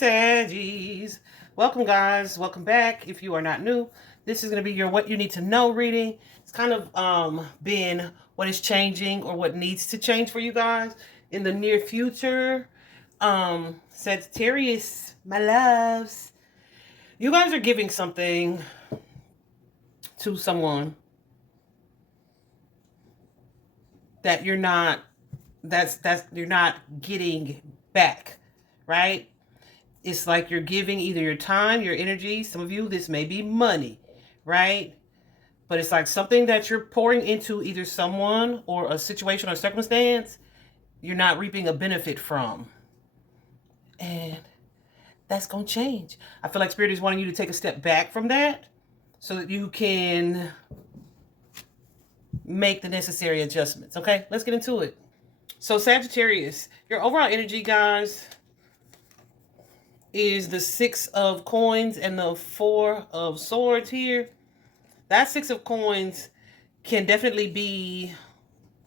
Saggies. Welcome, guys. Welcome back. If you are not new, this is going to be your What You Need to Know reading. It's kind of been what is changing or what needs to change for you guys in the near future. Sagittarius, my loves. You guys are giving something to someone that you're not you're not getting back, right? It's like you're giving either your time, your energy. Some of you, this may be money, right? But it's like something that you're pouring into either someone or a situation or circumstance you're not reaping a benefit from. And that's going to change. I feel like Spirit is wanting you to take a step back from that so that you can make the necessary adjustments. Okay, let's get into it. So Sagittarius, your overall energy, guys, is the 6 of coins and the 4 of swords here. That 6 of coins can definitely be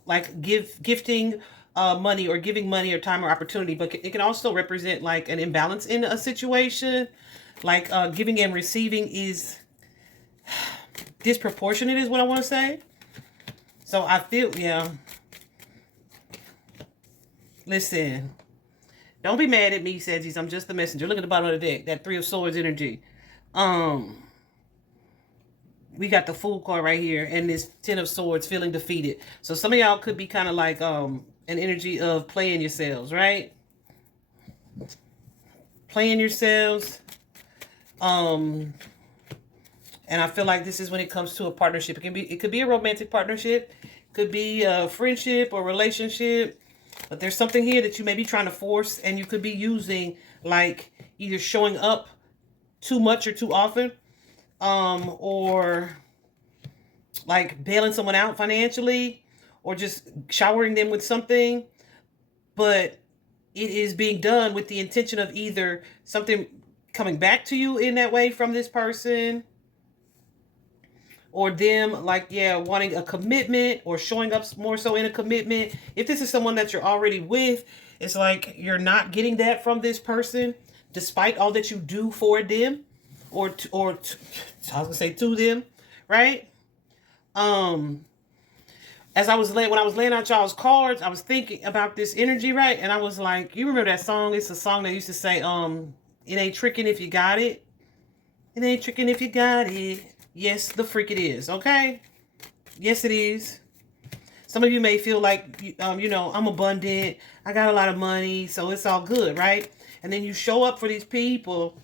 like gifting money or giving money or time or opportunity, but it can also represent like an imbalance in a situation. Like giving and receiving is disproportionate is what I want to say. So I feel, yeah. Listen. Don't be mad at me, Saggies. I'm just the messenger. Look at the bottom of the deck. That 3 of Swords energy. We got the Fool card right here. And this 10 of Swords feeling defeated. So some of y'all could be kind of like an energy of playing yourselves, right? Playing yourselves. And I feel like this is when it comes to a partnership. It could be a romantic partnership. It could be a friendship or relationship. But there's something here that you may be trying to force, and you could be using like either showing up too much or too often, or like bailing someone out financially, or just showering them with something. But it is being done with the intention of either something coming back to you in that way from this person, or them like, yeah, wanting a commitment or showing up more so in a commitment. If this is someone that you're already with, it's like you're not getting that from this person despite all that you do for them or I was gonna say to them, right? As I was when I was laying out y'all's cards, I was thinking about this energy, right? And I was like, you remember that song? It's a song that used to say, it ain't tricking if you got it. It ain't tricking if you got it. Yes, the freak it is, okay? Yes, it is. Some of you may feel like, you know, I'm abundant. I got a lot of money, so it's all good, right? And then you show up for these people,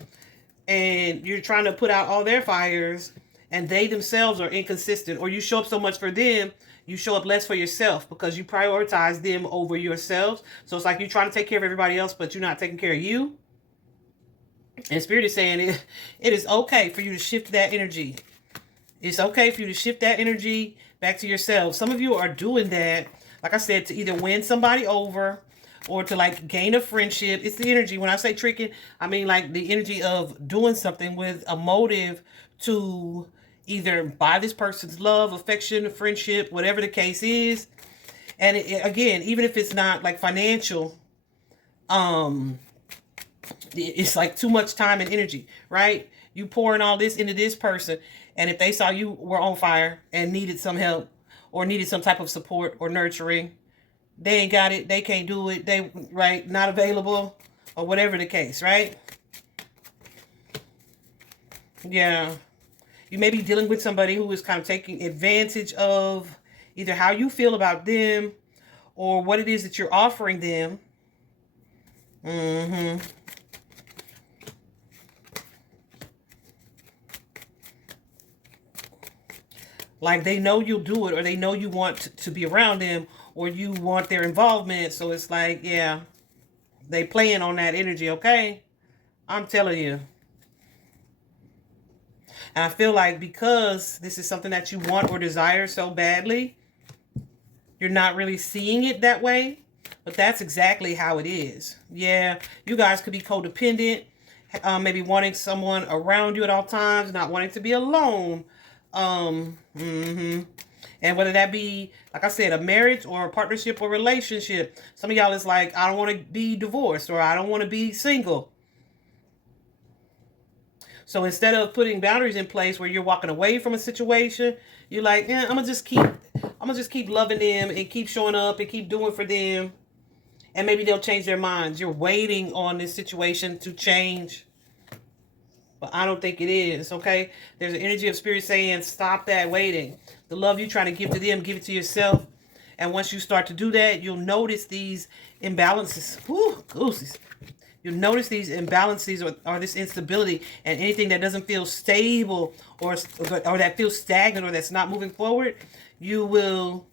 and you're trying to put out all their fires, and they themselves are inconsistent. Or you show up so much for them, you show up less for yourself because you prioritize them over yourselves. So it's like you're trying to take care of everybody else, but you're not taking care of you. And Spirit is saying it is okay for you to shift that energy. It's okay for you to shift that energy back to yourself. Some of you are doing that, like I said, to either win somebody over or to like gain a friendship. It's the energy. When I say tricking, I mean like the energy of doing something with a motive to either buy this person's love, affection, friendship, whatever the case is. And again, even if it's not like financial, it's like too much time and energy, right? You pouring all this into this person, and if they saw you were on fire and needed some help or needed some type of support or nurturing, they ain't got it, they can't do it, they, right, not available, or whatever the case, right? Yeah. You may be dealing with somebody who is kind of taking advantage of either how you feel about them or what it is that you're offering them. Like they know you'll do it, or they know you want to be around them, or you want their involvement. So it's like, yeah, they playing on that energy, okay? I'm telling you. And I feel like because this is something that you want or desire so badly, you're not really seeing it that way. But that's exactly how it is. Yeah, you guys could be codependent, maybe wanting someone around you at all times, not wanting to be alone. And whether that be, like I said, a marriage or a partnership or relationship. Some of y'all is like, I don't want to be divorced, or I don't want to be single. So instead of putting boundaries in place where you're walking away from a situation, you're like, yeah, I'm gonna just keep loving them and keep showing up and keep doing for them, and maybe they'll change their minds. You're waiting on this situation to change, but I don't think it is. Okay, there's an energy of spirit saying, stop that waiting. The love you're trying to give to them, give it to yourself. And once you start to do that, you'll notice these imbalances. Whew, gooses. You'll notice these imbalances or this instability, and anything that doesn't feel stable or that feels stagnant or that's not moving forward, you will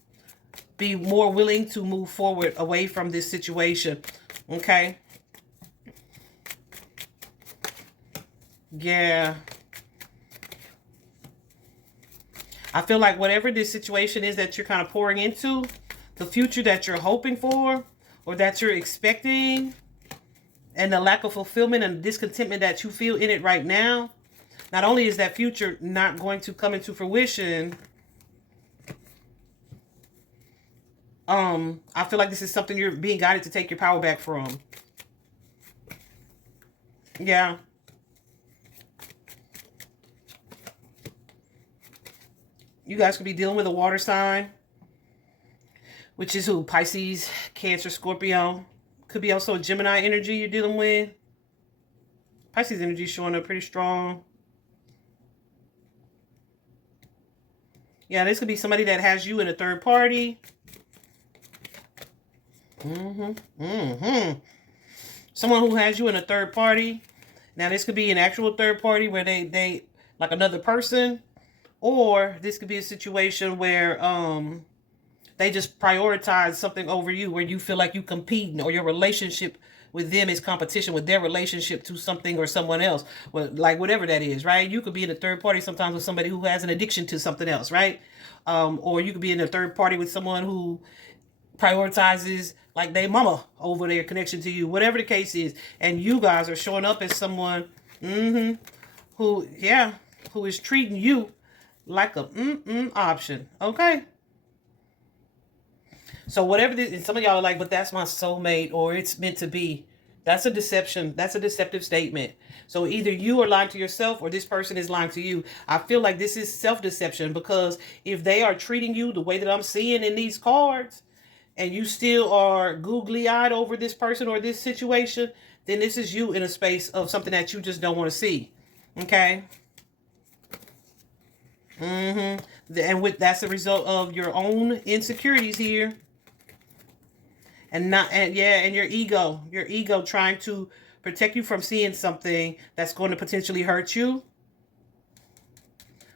be more willing to move forward away from this situation. Okay? Yeah. I feel like whatever this situation is that you're kind of pouring into, the future that you're hoping for or that you're expecting, and the lack of fulfillment and discontentment that you feel in it right now, not only is that future not going to come into fruition, I feel like this is something you're being guided to take your power back from. Yeah. You guys could be dealing with a water sign, which is who? Pisces, Cancer, Scorpio. Could be also a Gemini energy you're dealing with. Pisces energy is showing up pretty strong. Yeah, this could be somebody that has you in a third party. Someone who has you in a third party. Now, this could be an actual third party where they like another person. Or this could be a situation where they just prioritize something over you, where you feel like you competing, or your relationship with them is competition with their relationship to something or someone else. Well, like whatever that is, right? You could be in a third party sometimes with somebody who has an addiction to something else, right? Or you could be in a third party with someone who prioritizes like their mama over their connection to you, whatever the case is. And you guys are showing up as someone who is treating you like a option. Okay. So whatever this, and some of y'all are like, but that's my soulmate, or it's meant to be. That's a deception. That's a deceptive statement. So either you are lying to yourself or this person is lying to you. I feel like this is self-deception, because if they are treating you the way that I'm seeing in these cards, and you still are googly-eyed over this person or this situation, then this is you in a space of something that you just don't want to see. Okay? And that's a result of your own insecurities here. And your ego trying to protect you from seeing something that's going to potentially hurt you.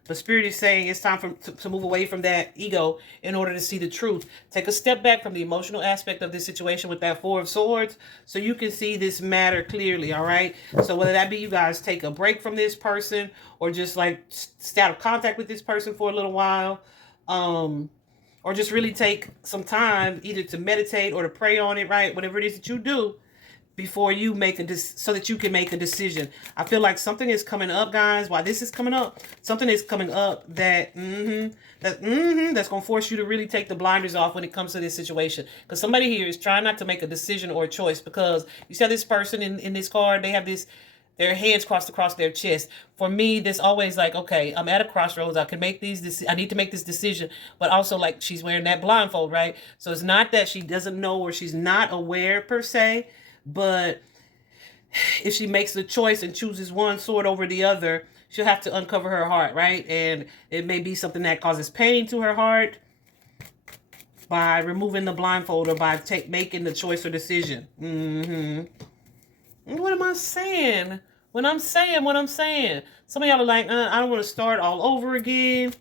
But Spirit is saying it's time to move away from that ego in order to see the truth. Take a step back from the emotional aspect of this situation with that Four of Swords, so you can see this matter clearly, all right? So whether that be you guys take a break from this person, or just like stay out of contact with this person for a little while, or just really take some time either to meditate or to pray on it, right? Whatever it is that you do before you so that you can make a decision. I feel like something is coming up, guys. While this is coming up, something is coming up that's going to force you to really take the blinders off when it comes to this situation. Because somebody here is trying not to make a decision or a choice, because you see this person in this card, they have their hands crossed across their chest. For me, this always like, okay, I'm at a crossroads. I need to make this decision, but also like she's wearing that blindfold, right? So it's not that she doesn't know or she's not aware per se, but if she makes the choice and chooses one sword over the other, she'll have to uncover her heart, right? And it may be something that causes pain to her heart by removing the blindfold or by making the choice or decision. What am I saying? When I'm saying what I'm saying. Some of y'all are like, I don't want to start all over again.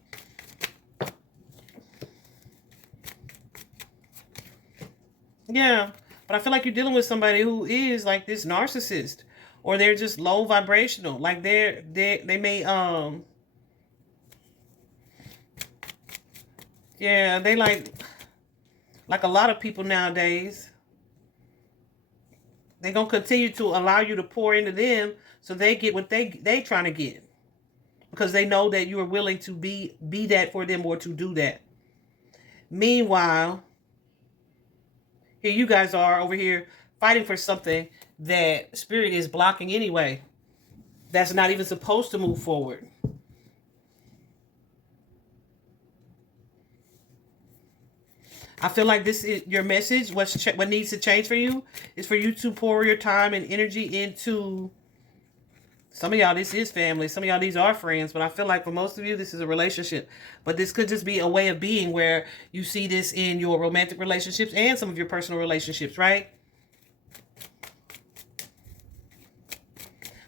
Yeah. But I feel like you're dealing with somebody who is like this narcissist, or they're just low vibrational. Like they may they like a lot of people nowadays. They're gonna continue to allow you to pour into them so they get what they trying to get, because they know that you are willing to be that for them or to do that. Meanwhile, here you guys are over here fighting for something that Spirit is blocking anyway. that's not even supposed to move forward. I feel like this is your message. What needs to change for you is for you to pour your time and energy into, some of y'all, this is family. Some of y'all, these are friends. But I feel like for most of you, this is a relationship. But this could just be a way of being where you see this in your romantic relationships and some of your personal relationships, right?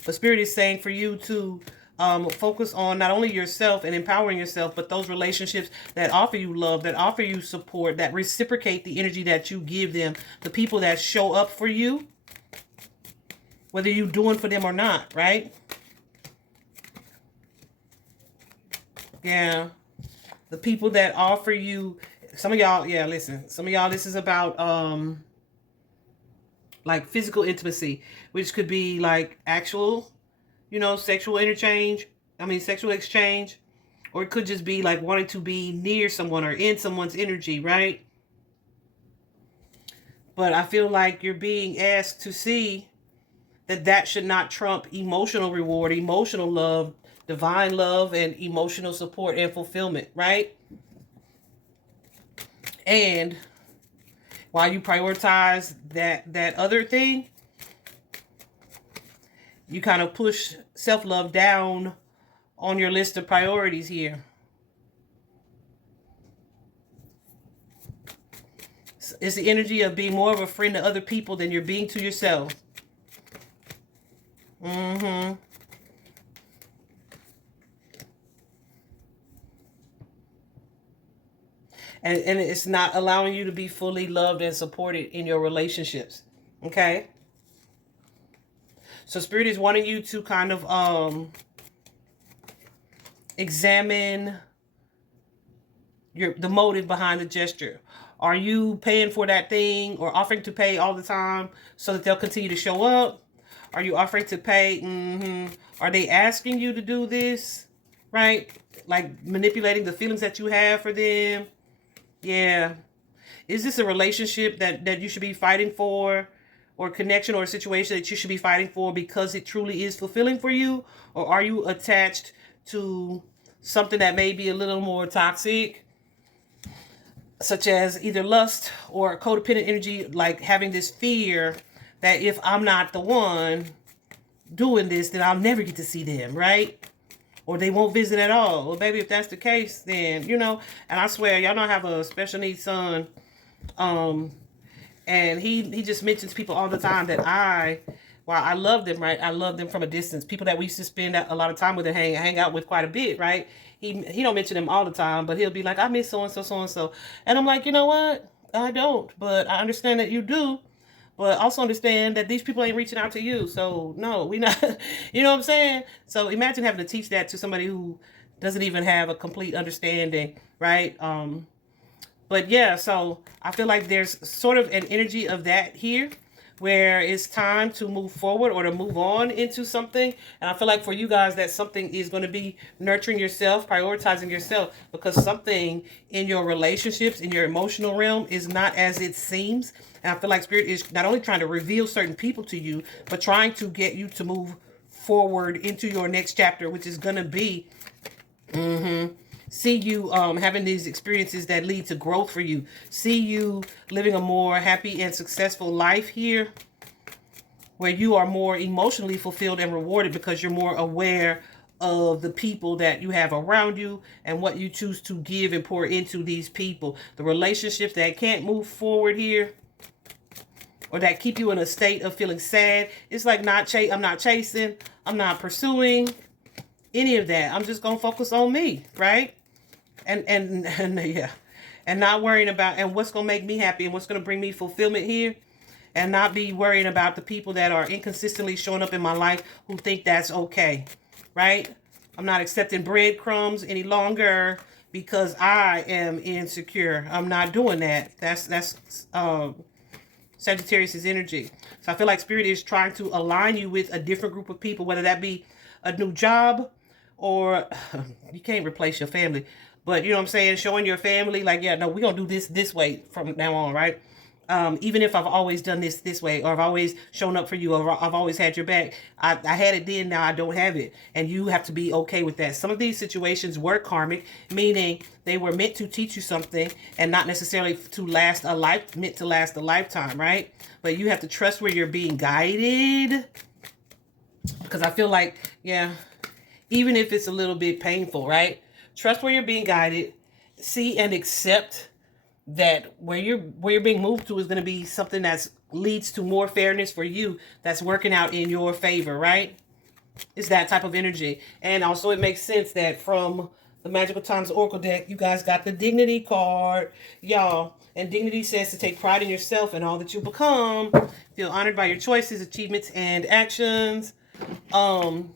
But Spirit is saying for you to focus on not only yourself and empowering yourself, but those relationships that offer you love, that offer you support, that reciprocate the energy that you give them, the people that show up for you, whether you're doing for them or not, right? Yeah. The people that offer you, some of y'all, yeah, listen, some of y'all, this is about like physical intimacy, which could be like actual, sexual sexual exchange, or it could just be like wanting to be near someone or in someone's energy, right? But I feel like you're being asked to see that should not trump emotional reward, emotional love, divine love, and emotional support and fulfillment, right? And while you prioritize that other thing, you kind of push self-love down on your list of priorities here. It's the energy of being more of a friend to other people than you're being to yourself. Mm-hmm. And it's not allowing you to be fully loved and supported in your relationships. Okay? So Spirit is wanting you to kind of examine the motive behind the gesture. Are you paying for that thing or offering to pay all the time so that they'll continue to show up? Are you offering to pay? Mm-hmm. Are they asking you to do this? Right? Like manipulating the feelings that you have for them? Yeah. Is this a relationship that you should be fighting for, or a connection or a situation that you should be fighting for because it truly is fulfilling for you? Or are you attached to something that may be a little more toxic, such as either lust or codependent energy, like having this fear that if I'm not the one doing this, then I'll never get to see them, right? Or they won't visit at all. Well, baby, if that's the case, then, and I swear, y'all know I have a special needs son, and he just mentions people all the time that while I love them, right? I love them from a distance. People that we used to spend a lot of time with and hang out with quite a bit, right? He don't mention them all the time, but he'll be like, I miss so-and-so, so-and-so. And I'm like, you know what? I don't, but I understand that you do. But also understand that these people ain't reaching out to you. So, no, we not, you know what I'm saying? So imagine having to teach that to somebody who doesn't even have a complete understanding, right? But yeah, so I feel like there's sort of an energy of that here where it's time to move forward or to move on into something. And I feel like for you guys, that something is going to be nurturing yourself, prioritizing yourself, because something in your relationships, in your emotional realm is not as it seems. And I feel like Spirit is not only trying to reveal certain people to you, but trying to get you to move forward into your next chapter, which is going to be, see you having these experiences that lead to growth for you. See you living a more happy and successful life here, where you are more emotionally fulfilled and rewarded because you're more aware of the people that you have around you and what you choose to give and pour into these people. The relationships that can't move forward here, or that keep you in a state of feeling sad. It's like I'm not chasing, I'm not pursuing any of that. I'm just gonna focus on me, right? And yeah, and not worrying about and what's gonna make me happy and what's gonna bring me fulfillment here, and not be worrying about the people that are inconsistently showing up in my life who think that's okay, right? I'm not accepting breadcrumbs any longer because I am insecure. I'm not doing that. That's Sagittarius' energy. So I feel like Spirit is trying to align you with a different group of people, whether that be a new job or you can't replace your family, but you know what I'm saying? Showing your family like, yeah, no, we're going to do this way from now on, right? Even if I've always done this way, or I've always shown up for you, or I've always had your back. I had it then, now I don't have it. And you have to be okay with that. Some of these situations were karmic, meaning they were meant to teach you something and not necessarily to last a life, meant to last a lifetime, right? But you have to trust where you're being guided. Because I feel like, yeah, even if it's a little bit painful, right? Trust where you're being guided. See and accept that where you're being moved to is going to be something that leads to more fairness for you, that's working out in your favor, right? It's that type of energy. And also it makes sense that from the Magical Times Oracle deck, you guys got the Dignity card, y'all. And Dignity says to take pride in yourself and all that you become. Feel honored by your choices, achievements, and actions. And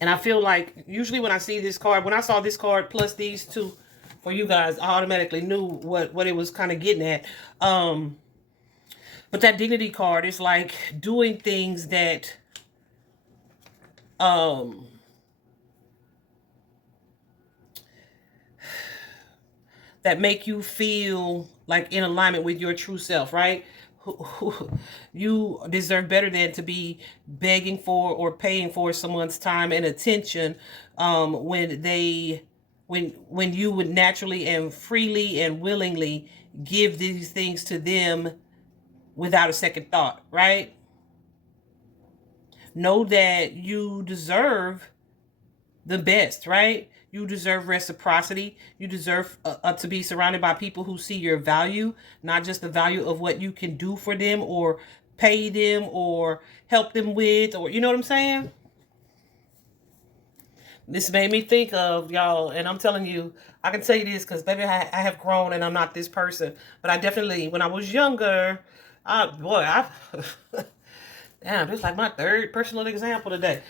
I feel like usually when I see this card, when I saw this card plus these two for you guys, I automatically knew what it was kind of getting at. But that Dignity card is like doing things that that make you feel like in alignment with your true self, right? You deserve better than to be begging for or paying for someone's time and attention when you would naturally and freely and willingly give these things to them without a second thought, right? Know that you deserve the best, right? You deserve reciprocity. You deserve to be surrounded by people who see your value, not just the value of what you can do for them or pay them or help them with, or you know what I'm saying? This made me think of y'all, and I'm telling you, I can tell you this because baby, I have grown and I'm not this person. But I definitely, when I was younger, damn, this is like my third personal example today.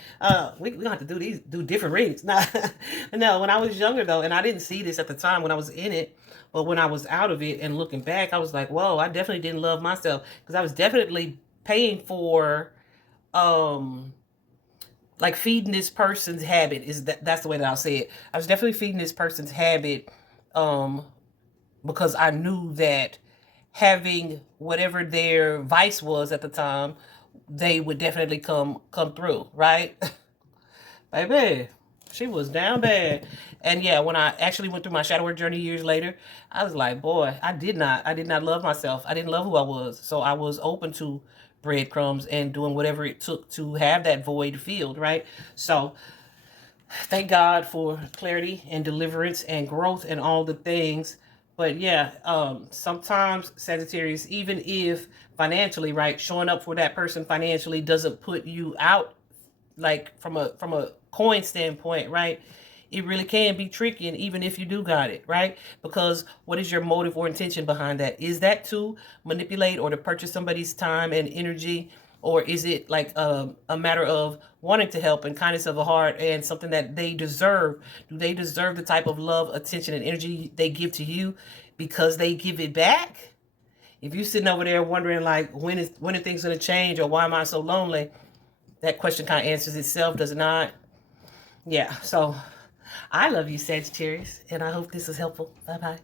We gonna have to do different readings. No, when I was younger though, and I didn't see this at the time when I was in it, but when I was out of it and looking back, I was like, whoa, I definitely didn't love myself because I was definitely paying for, like feeding this person's habit. That's the way that I'll say it. I was definitely feeding this person's habit, because I knew that having whatever their vice was at the time, they would definitely come through, right? Baby, she was down bad. And yeah, when I actually went through my shadow work journey years later, I was like, boy, I did not love myself. I didn't love who I was. So I was open to breadcrumbs and doing whatever it took to have that void filled, right? So thank God for clarity and deliverance and growth and all the things. But yeah, sometimes Sagittarius, even if financially, right, showing up for that person financially doesn't put you out, like from a coin standpoint, right? It really can be tricky, and even if you do got it, right? Because what is your motive or intention behind that? Is that to manipulate or to purchase somebody's time and energy? Or is it like a matter of wanting to help and kindness of the heart and something that they deserve? Do they deserve the type of love, attention, and energy they give to you because they give it back? If you're sitting over there wondering like, when are things going to change, or why am I so lonely? That question kind of answers itself, does it not? Yeah, so I love you, Sagittarius, and I hope this is helpful. Bye-bye.